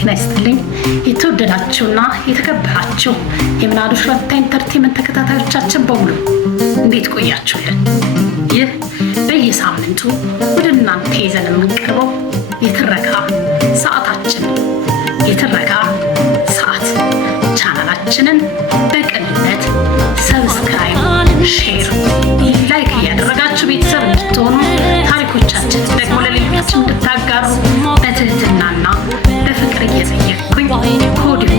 ጤና ይስጥልኝ የተወደዳችሁና የተከበራችሁ የምናሉሽ ረታ ኢንተርቴይንመንት ተከታታዮቻችን በሙሉ እንዴት ቆያችሁልን? ይህ በየሳምንቱ ወደ እናንተ ይዘን የምንቀርበው የትረካ ሰዓታችን የትረካ ሰዓት ቻናላችንን በቅንነት ሰብስክራይብ፣ ሼር፣ ላይክ እያደረጋችሁ ቤተሰብ እንድትሆኑ ታሪኮቻችን ደግሞ ለሌሎች እንድታጋሩ በትህትናና በፍቅር እየጠየቅኩኝ ከወዲሁ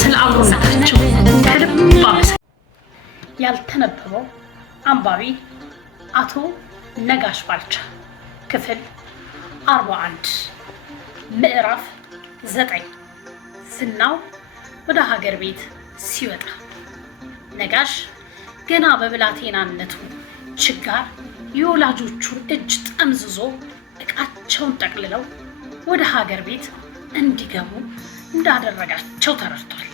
ስለ አብሮነታችሁ ከልብ አመሰግናለሁ። ያልተነበበው አንባቢ አቶ ነጋሽ ባልቻ ክፍል 41 ምዕራፍ 9 ዝናው ወደ ሀገር ቤት ሲወጣ። ነጋሽ ገና በብላቴናነቱ ችጋር የወላጆቹን እጅ ጠምዝዞ ዕቃቸውን ጠቅልለው ወደ ሀገር ቤት እንዲገቡ እንዳደረጋቸው ተረድቷል።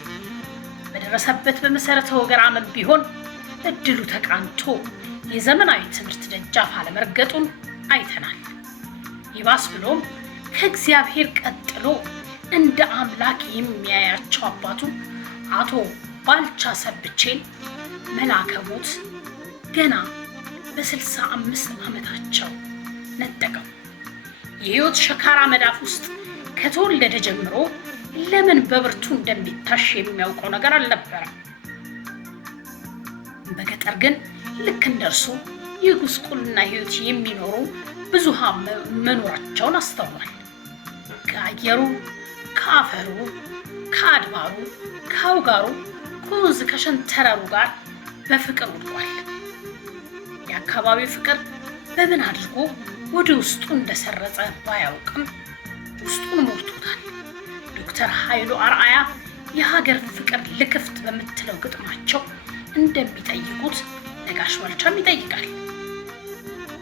በደረሰበት በመሰረተ ወገራም ቢሆን እድሉ ተቃንቶ የዘመናዊ ትምህርት ደጃፍ አለመርገጡን አይተናል። ይባስ ብሎም ከእግዚአብሔር ቀጥሎ እንደ አምላክ የሚያያቸው አባቱ አቶ ባልቻ ሰብቼን መልአከ ሞት ገና በ65 ዓመታቸው ነጠቀው። የህይወት ሸካራ መዳፍ ውስጥ ከተወለደ ጀምሮ ለምን በብርቱ እንደሚታሽ የሚያውቀው ነገር አልነበረም። በገጠር ግን ልክ እንደርሱ የጉስቁልና ህይወት የሚኖሩ ብዙሃን መኖራቸውን አስተውሏል። ከአየሩ፣ ከአፈሩ፣ ከአድባሩ፣ ከአውጋሩ፣ ከወንዝ ከሸንተረሩ ጋር በፍቅር ወድቋል። የአካባቢው ፍቅር በምን አድርጎ ወደ ውስጡ እንደሰረጸ ባያውቅም ውስጡን ሞልቶታል። ዶክተር ኃይሉ አርአያ የሀገር ፍቅር ልክፍት በምትለው ግጥማቸው እንደሚጠይቁት ነጋሽ ባልቻም ይጠይቃል።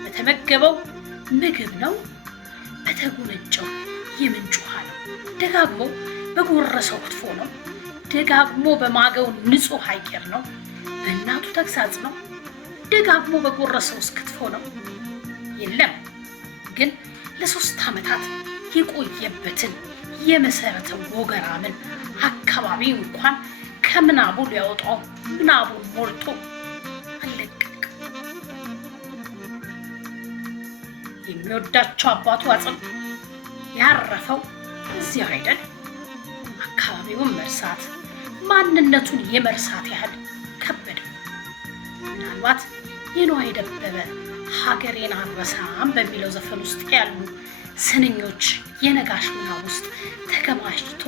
በተመገበው ምግብ ነው፣ በተጎነጨው የምንጭ ውሃ ነው፣ ደጋግሞ በጎረሰው ክትፎ ነው፣ ደጋግሞ በማገው ንጹህ አየር ነው፣ በእናቱ ተግሳጽ ነው፣ ደጋግሞ በጎረሰው ክትፎ ነው። የለም ግን ለ3 ዓመታት የቆየበትን የመሰረተ ወገራምን አካባቢ እንኳን ከምናቡ ሊያወጣው ምናቡን ሞልቶ አለቀቅ። የሚወዳቸው አባቱ አጽም ያረፈው እዚያው አይደል? አካባቢውን መርሳት ማንነቱን የመርሳት ያህል ከበደ። ምናልባት የነዋይ ደበበ ሀገሬን አልረሳም በሚለው ዘፈን ውስጥ ያሉ ስንኞች የነጋሽ ምናብ ውስጥ ተከማችቶ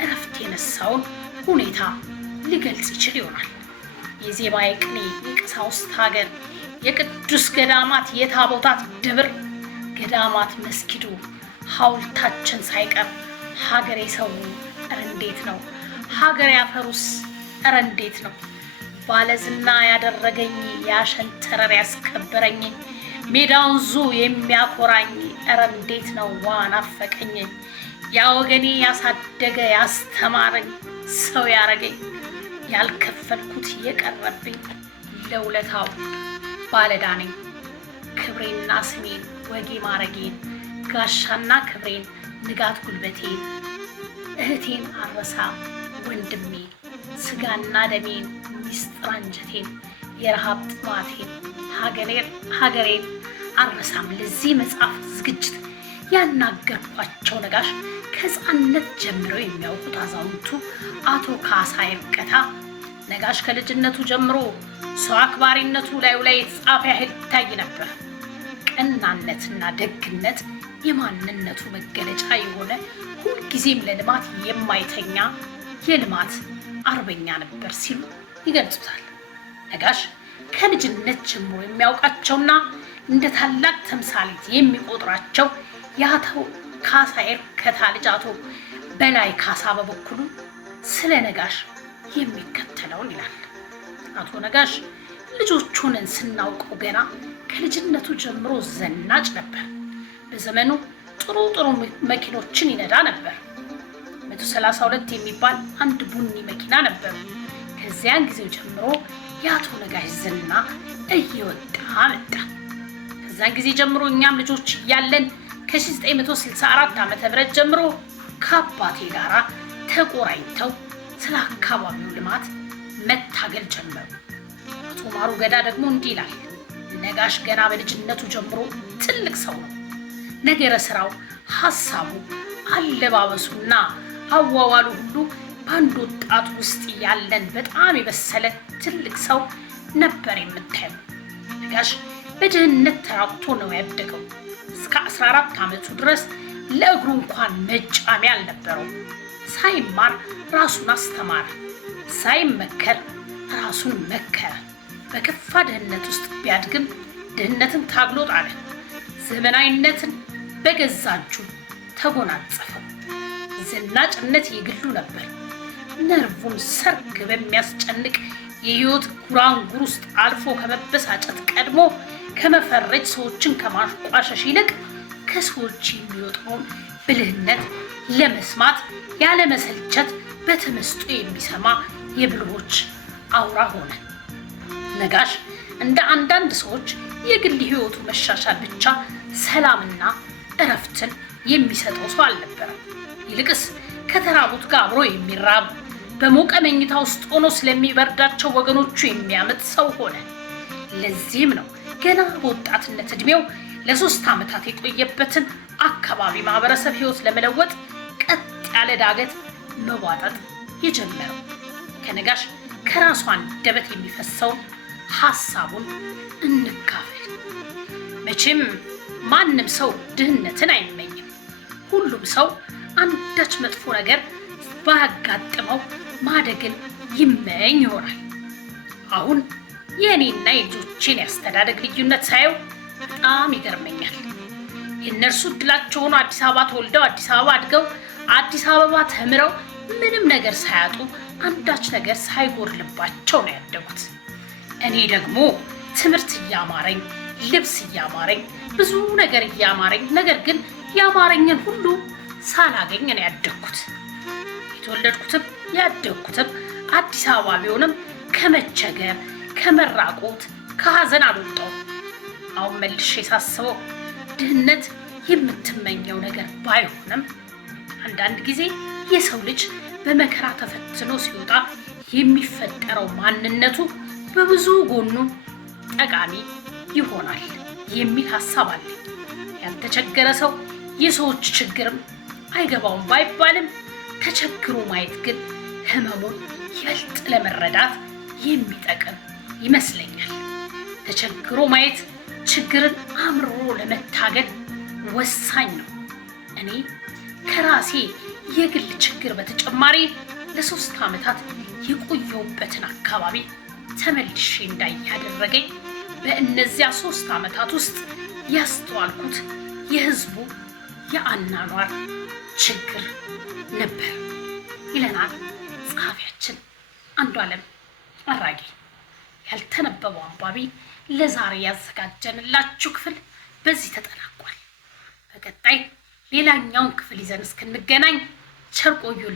እረፍት የነሳውን ሁኔታ ሊገልጽ ይችል ይሆናል። የዜማ የቅኔ የቀሳውስት ሀገር፣ የቅዱስ ገዳማት የታቦታት ድብር፣ ገዳማት መስጊዱ ሐውልታችን ሳይቀር ሀገሬ ሰው እረ እንዴት ነው፣ ሀገሬ አፈሩስ እረ እንዴት ነው፣ ባለዝና ያደረገኝ ያሸንተረር ያስከበረኝ ሜዳውን ዙ የሚያኮራኝ እረ እንዴት ነው ዋናፈቀኝ ያ ወገኔ ያሳደገ ያስተማረኝ ሰው ያረገኝ ያልከፈልኩት የቀረብኝ ለውለታው ባለዳነኝ ክብሬና ስሜን ወጌ ማረጌን ጋሻና ክብሬን ንጋት ጉልበቴን እህቴን አረሳ ወንድሜ ስጋና ደሜን ሚስጥር አንጀቴን የረሃብ ጥማቴን ሀገሬን አረሳም። ለዚህ መጽሐፍ ዝግጅት ያናገርኳቸው ነጋሽ ከሕፃንነት ጀምረው የሚያውቁት አዛውንቱ አቶ ካሳ ይርቀታ ነጋሽ ከልጅነቱ ጀምሮ ሰው አክባሪነቱ ላዩ ላይ የተጻፈ ያህል ይታይ ነበር። ቀናነትና ደግነት የማንነቱ መገለጫ የሆነ ሁልጊዜም ለልማት የማይተኛ የልማት አርበኛ ነበር ሲሉ ይገልጹታል። ነጋሽ ከልጅነት ጀምሮ የሚያውቃቸውና እንደ ታላቅ ተምሳሌት የሚቆጥራቸው የአቶ ካሳ ይርቀታ ልጅ አቶ በላይ ካሳ በበኩሉ ስለ ነጋሽ የሚከተለውን ይላል። አቶ ነጋሽ ልጆች ሆነን ስናውቀው ገና ከልጅነቱ ጀምሮ ዘናጭ ነበር። በዘመኑ ጥሩ መኪኖችን ይነዳ ነበር። 132 የሚባል አንድ ቡኒ መኪና ነበር። ከዚያን ጊዜው ጀምሮ የአቶ ነጋሽ ዝና እየወጣ መጣ። ከዛን ጊዜ ጀምሮ እኛም ልጆች እያለን ከ1964 ዓ.ም ጀምሮ ከአባቴ ጋር ተቆራኝተው ስለ አካባቢው ልማት መታገል ጀመሩ። አቶ ማሩ ገዳ ደግሞ እንዲህ ይላል። ነጋሽ ገና በልጅነቱ ጀምሮ ትልቅ ሰው ነው። ነገረ ስራው፣ ሐሳቡ፣ አለባበሱና አዋዋሉ ሁሉ በአንድ ወጣት ውስጥ ያለን በጣም የበሰለ ትልቅ ሰው ነበር የምታየው። ነጋሽ በድህነት ተራቁቶ ነው ያደገው። እስከ 14 ዓመቱ ድረስ ለእግሩ እንኳን መጫሚያ አልነበረው። ሳይማር ራሱን አስተማረ፣ ሳይመከር ራሱን መከረ። በከፋ ድህነት ውስጥ ቢያድግም ድህነትን ታግሎ ጣለ። ዘመናዊነትን በገዛ እጁ ተጎናጸፈው። ዘናጭነት የግሉ ነበር። ነርቡን ሰርግ በሚያስጨንቅ የህይወት ጉራንጉር ውስጥ አልፎ ከመበሳጨት ቀድሞ ከመፈረጅ ሰዎችን ከማቋሸሽ ይልቅ ከሰዎች የሚወጣውን ብልህነት ለመስማት ያለመሰልቸት በተመስጦ የሚሰማ የብልሆች አውራ ሆነ። ነጋሽ እንደ አንዳንድ ሰዎች የግል ህይወቱ መሻሻል ብቻ ሰላምና እረፍትን የሚሰጠው ሰው አልነበረም። ይልቅስ ከተራቡት ጋር አብሮ የሚራብ፣ በሞቀ መኝታ ውስጥ ሆኖ ስለሚበርዳቸው ወገኖቹ የሚያምጥ ሰው ሆነ። ለዚህም ነው ገና በወጣትነት እድሜው ለ3 ዓመታት የቆየበትን አካባቢ ማህበረሰብ ህይወት ለመለወጥ ቀጥ ያለ ዳገት መዋጠጥ የጀመረው። ከነጋሽ ከራሱ አንደበት የሚፈሰውን ሐሳቡን እንካፈል። መቼም ማንም ሰው ድህነትን አይመኝም። ሁሉም ሰው አንዳች መጥፎ ነገር ባያጋጥመው ማደግን ይመኝ ይሆናል። አሁን የእኔና የልጆቼን ያስተዳደግ ልዩነት ሳየው በጣም ይገርመኛል። የእነርሱ እድላቸው ሆኖ አዲስ አበባ ተወልደው አዲስ አበባ አድገው አዲስ አበባ ተምረው ምንም ነገር ሳያጡ አንዳች ነገር ሳይጎድልባቸው ነው ያደጉት። እኔ ደግሞ ትምህርት እያማረኝ፣ ልብስ እያማረኝ፣ ብዙ ነገር እያማረኝ፣ ነገር ግን ያማረኝን ሁሉ ሳላገኝ ነው ያደግኩት። የተወለድኩትም ያደግኩትም አዲስ አበባ ቢሆንም ከመቸገር፣ ከመራቆት፣ ከሀዘን አልወጣሁም። አሁን መልሼ ሳስበው ድህነት የምትመኘው ነገር ባይሆንም አንዳንድ ጊዜ የሰው ልጅ በመከራ ተፈትኖ ሲወጣ የሚፈጠረው ማንነቱ በብዙ ጎኑ ጠቃሚ ይሆናል የሚል ሐሳብ አለ። ያልተቸገረ ሰው የሰዎች ችግርም አይገባውም ባይባልም ተቸግሮ ማየት ግን ህመሙን ይበልጥ ለመረዳት የሚጠቅም ይመስለኛል። ተቸግሮ ማየት ችግርን አምርሮ ለመታገል ወሳኝ ነው። እኔ ከራሴ የግል ችግር በተጨማሪ ለ3 ዓመታት የቆየሁበትን አካባቢ ተመልሼ እንዳይ ያደረገኝ በእነዚያ 3 ዓመታት ውስጥ ያስተዋልኩት የህዝቡ የአኗኗር ችግር ነበር ይለናል ጸሐፊያችን አንዱዓለም አራጌ። ያልተነበበው አንባቢ ለዛሬ ያዘጋጀንላችሁ ክፍል በዚህ ተጠናቋል። በቀጣይ ሌላኛውን ክፍል ይዘን እስክንገናኝ ቸር ቆዩልን።